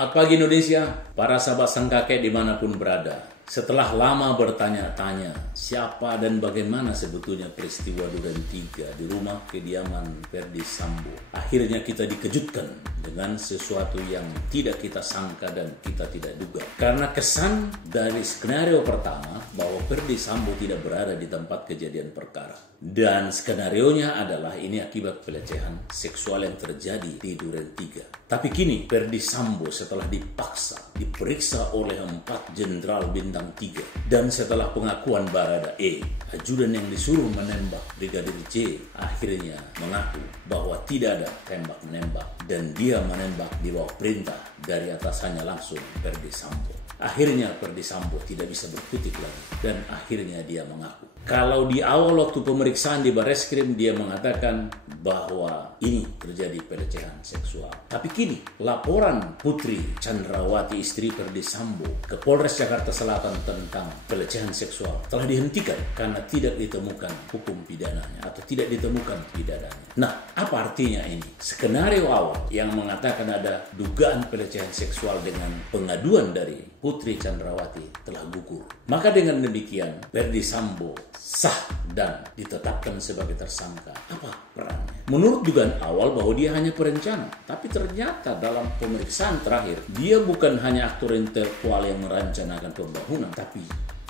Selamat pagi Indonesia, para sahabat sang kakek dimanapun berada. Setelah lama bertanya-tanya siapa dan bagaimana sebetulnya peristiwa Duren 3 di rumah kediaman Ferdy Sambo, akhirnya kita dikejutkan dengan sesuatu yang tidak kita sangka dan kita tidak duga. Karena kesan dari skenario pertama bahwa Ferdy Sambo tidak berada di tempat kejadian perkara. Dan skenarionya adalah ini akibat pelecehan seksual yang terjadi di Duren 3. Tapi kini Ferdy Sambo setelah dipaksa diperiksa oleh 4 jenderal bintang 3 dan setelah pengakuan Barada E, ajudan yang disuruh menembak Brigadir J, akhirnya mengaku bahwa tidak ada tembak-menembak dan dia menembak di bawah perintah dari atasannya langsung, Ferdy Sambo. Akhirnya Ferdy Sambo tidak bisa berkutik lagi dan akhirnya dia mengaku. Kalau di awal waktu pemeriksaan di Barreskrim dia mengatakan bahwa ini terjadi pelecehan seksual. Tapi kini laporan Putri Chandrawati istri Ferdy Sambo ke Polres Jakarta Selatan tentang pelecehan seksual telah dihentikan karena tidak ditemukan hukum pidananya atau tidak ditemukan pidananya. Nah, apa artinya ini? Skenario awal yang mengatakan ada dugaan pelecehan seksual dengan pengaduan dari Putri Chandrawati telah gugur. Maka dengan demikian Ferdy Sambo sah dan ditetapkan sebagai tersangka. Apa perannya? Menurut dugaan awal bahwa dia hanya perencana, tapi ternyata dalam pemeriksaan terakhir dia bukan hanya aktor intelektual yang merancangkan pembangunan, tapi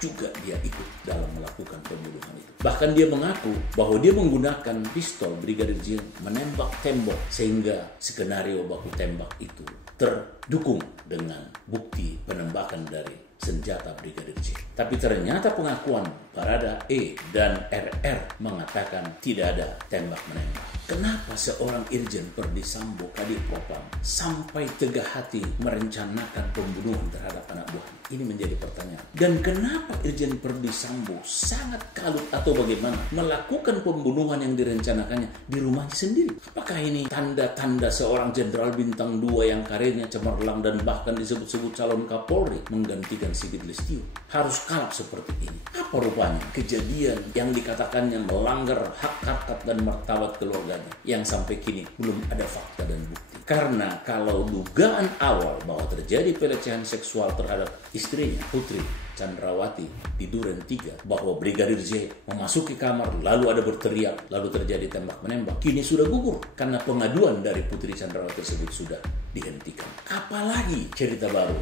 juga dia ikut dalam melakukan pembunuhan itu. Bahkan dia mengaku bahwa dia menggunakan pistol Brigadir J menembak tembok sehingga skenario baku tembak itu terdukung dengan bukti penembakan dari senjata Brigadir J. Tapi ternyata pengakuan Barada E dan RR mengatakan tidak ada tembak-menembak. Kenapa seorang Irjen Ferdy Sambo Kadipropam sampai tegak hati merencanakan pembunuhan terhadap anak buahnya? Ini menjadi pertanyaan. Dan kenapa Irjen Ferdy Sambo sangat kalut atau bagaimana melakukan pembunuhan yang direncanakannya di rumahnya sendiri? Apakah ini tanda-tanda seorang jenderal bintang 2 yang karirnya cemerlang dan bahkan disebut-sebut calon Kapolri menggantikan Sigit Listio harus kalap seperti ini? Apa rupanya kejadian yang dikatakannya melanggar hak harkat dan martabat keluarganya yang sampai kini belum ada fakta dan bukti? Karena kalau dugaan awal bahwa terjadi pelecehan seksual terhadap istrinya Putri Chandrawati di Duren 3, bahwa Brigadir J memasuki kamar lalu ada berteriak lalu terjadi tembak-menembak, kini sudah gugur karena pengaduan dari Putri Chandrawati tersebut sudah dihentikan. Apalagi cerita baru,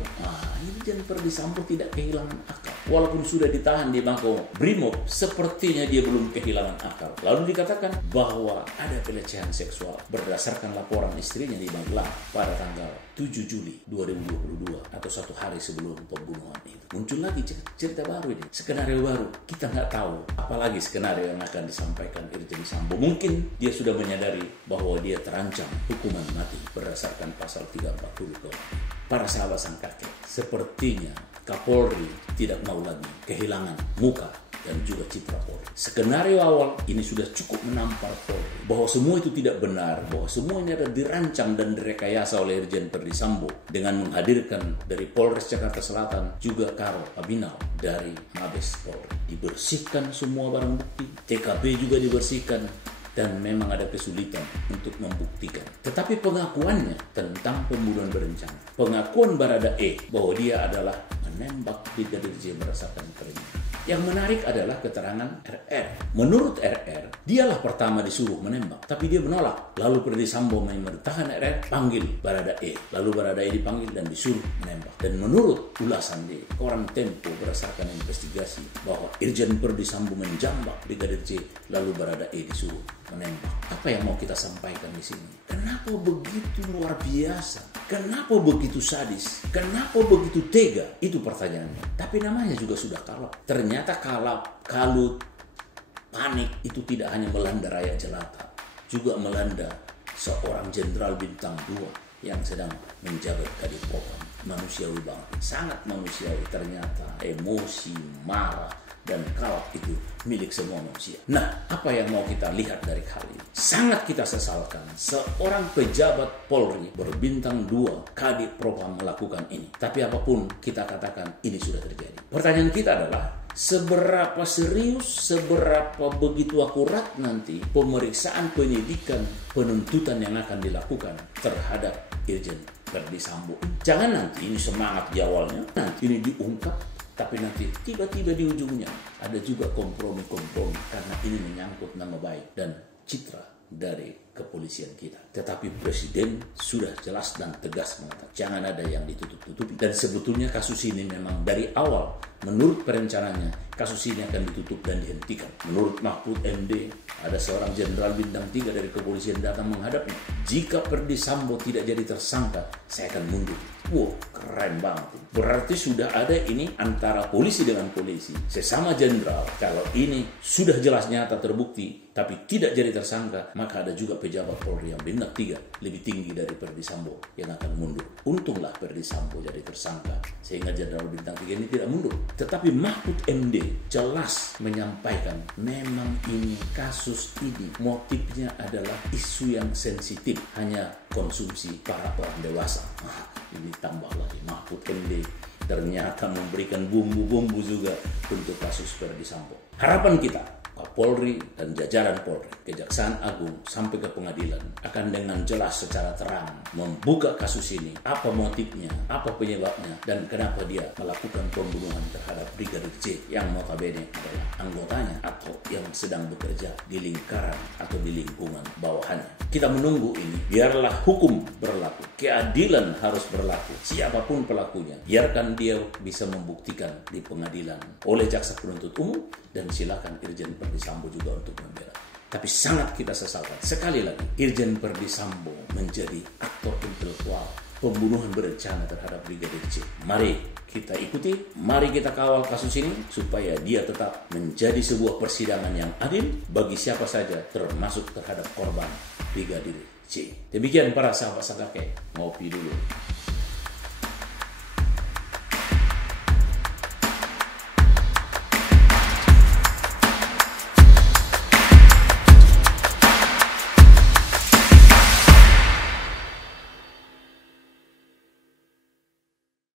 Irjen Ferdy Sambo tidak kehilangan akal. Walaupun sudah ditahan di Mako Brimob, sepertinya dia belum kehilangan akal. Lalu dikatakan bahwa ada pelecehan seksual berdasarkan laporan istrinya di Magelang pada tanggal 7 Juli 2022 atau 1 hari sebelum pembunuhan itu. Muncul lagi cerita baru ini, skenario baru. Kita nggak tahu apalagi skenario yang akan disampaikan Irjen Sambo. Mungkin dia sudah menyadari bahwa dia terancam hukuman mati berdasarkan pasal 340 KUHP. Para sahabat sang kakek, sepertinya Kapolri tidak mau lagi kehilangan muka dan juga citra Polri. Skenario awal ini sudah cukup menampar Polri bahwa semua itu tidak benar, bahwa semua ini ada dirancang dan direkayasa oleh Irjen Ferdy Sambo dengan menghadirkan dari Polres Jakarta Selatan juga Karo Abinal dari Mabes Polri. Dibersihkan semua barang bukti, TKP juga dibersihkan, dan memang ada kesulitan untuk membuktikan. Tetapi pengakuannya tentang pembunuhan berencana, pengakuan Barada E bahwa dia adalah menembak Brigadir J berdasarkan perintah. Yang menarik adalah keterangan RR. Menurut RR, dialah pertama disuruh menembak, tapi dia menolak. Lalu Ferdy Sambo memerintahkan RR panggil Barada E. Lalu Barada E dipanggil dan disuruh menembak. Dan menurut ulasan di koran Tempo berdasarkan investigasi bahwa Irjen Ferdy Sambo menjambak Brigadir J, lalu Barada E disuruh menembak. Apa yang mau kita sampaikan di sini? Kenapa begitu luar biasa? Kenapa begitu sadis? Kenapa begitu tega? Itu pertanyaannya. Tapi namanya juga sudah kalap. Ternyata kalap, kalut, panik itu tidak hanya melanda rakyat jelata, juga melanda seorang jenderal bintang 2 yang sedang menjabat Kadipropam. Manusiawi banget, sangat manusiawi. Ternyata emosi, marah, dan kalap itu milik semua manusia. Nah, apa yang mau kita lihat dari hal ini? Sangat kita sesalkan seorang pejabat Polri berbintang 2 Kadipropam melakukan ini. Tapi apapun kita katakan, ini sudah terjadi. Pertanyaan kita adalah, seberapa serius, seberapa begitu akurat nanti pemeriksaan, penyidikan, penuntutan yang akan dilakukan terhadap Irjen Verdi Sambo. Jangan nanti ini semangat di awalnya, nanti ini diungkap, tapi nanti tiba-tiba di ujungnya ada juga kompromi-kompromi karena ini menyangkut nama baik dan citra dari kepolisian kita. Tetapi Presiden sudah jelas dan tegas mengatakan jangan ada yang ditutup-tutupi. Dan sebetulnya kasus ini memang dari awal menurut perencanaannya kasus ini akan ditutup dan dihentikan. Menurut Mahfud MD, ada seorang jenderal bintang 3 dari kepolisian datang menghadapnya. Jika Verdi Sambo tidak jadi tersangka, saya akan mundur. Wow, keren banget. Berarti sudah ada ini antara polisi dengan polisi, sesama jenderal. Kalau ini sudah jelas nyata terbukti, tapi tidak jadi tersangka, maka ada juga pejabat Polri yang bintang 3 lebih tinggi dari Verdi Sambo yang akan mundur. Untunglah Verdi Sambo jadi tersangka, sehingga jenderal bintang 3 ini tidak mundur. Tetapi Mahfud MD jelas menyampaikan memang ini kasus ini motifnya adalah isu yang sensitif, hanya konsumsi para orang dewasa. Ini tambah lagi Mahfud MD ternyata memberikan bumbu-bumbu juga untuk kasus Verdi Sambo. Harapan kita Kapolri dan jajaran Polri, Kejaksaan Agung sampai ke pengadilan akan dengan jelas secara terang membuka kasus ini, apa motifnya, apa penyebabnya, dan kenapa dia melakukan pembunuhan terhadap Brigadir J yang notabene adalah anggotanya atau yang sedang bekerja di lingkaran atau di lingkungan bawahannya. Kita menunggu ini, biarlah hukum berlaku, keadilan harus berlaku, siapapun pelakunya, biarkan dia bisa membuktikan di pengadilan oleh jaksa penuntut umum, dan silakan Irjen Verdi Sambo juga untuk membela. Tapi sangat kita sesalkan sekali lagi Irjen Verdi Sambo menjadi aktor intelektual pembunuhan berencana terhadap Brigadir J. Mari kita ikuti, mari kita kawal kasus ini supaya dia tetap menjadi sebuah persidangan yang adil bagi siapa saja, termasuk terhadap korban Brigadir J. Demikian para sahabat Sagake, ngopi dulu.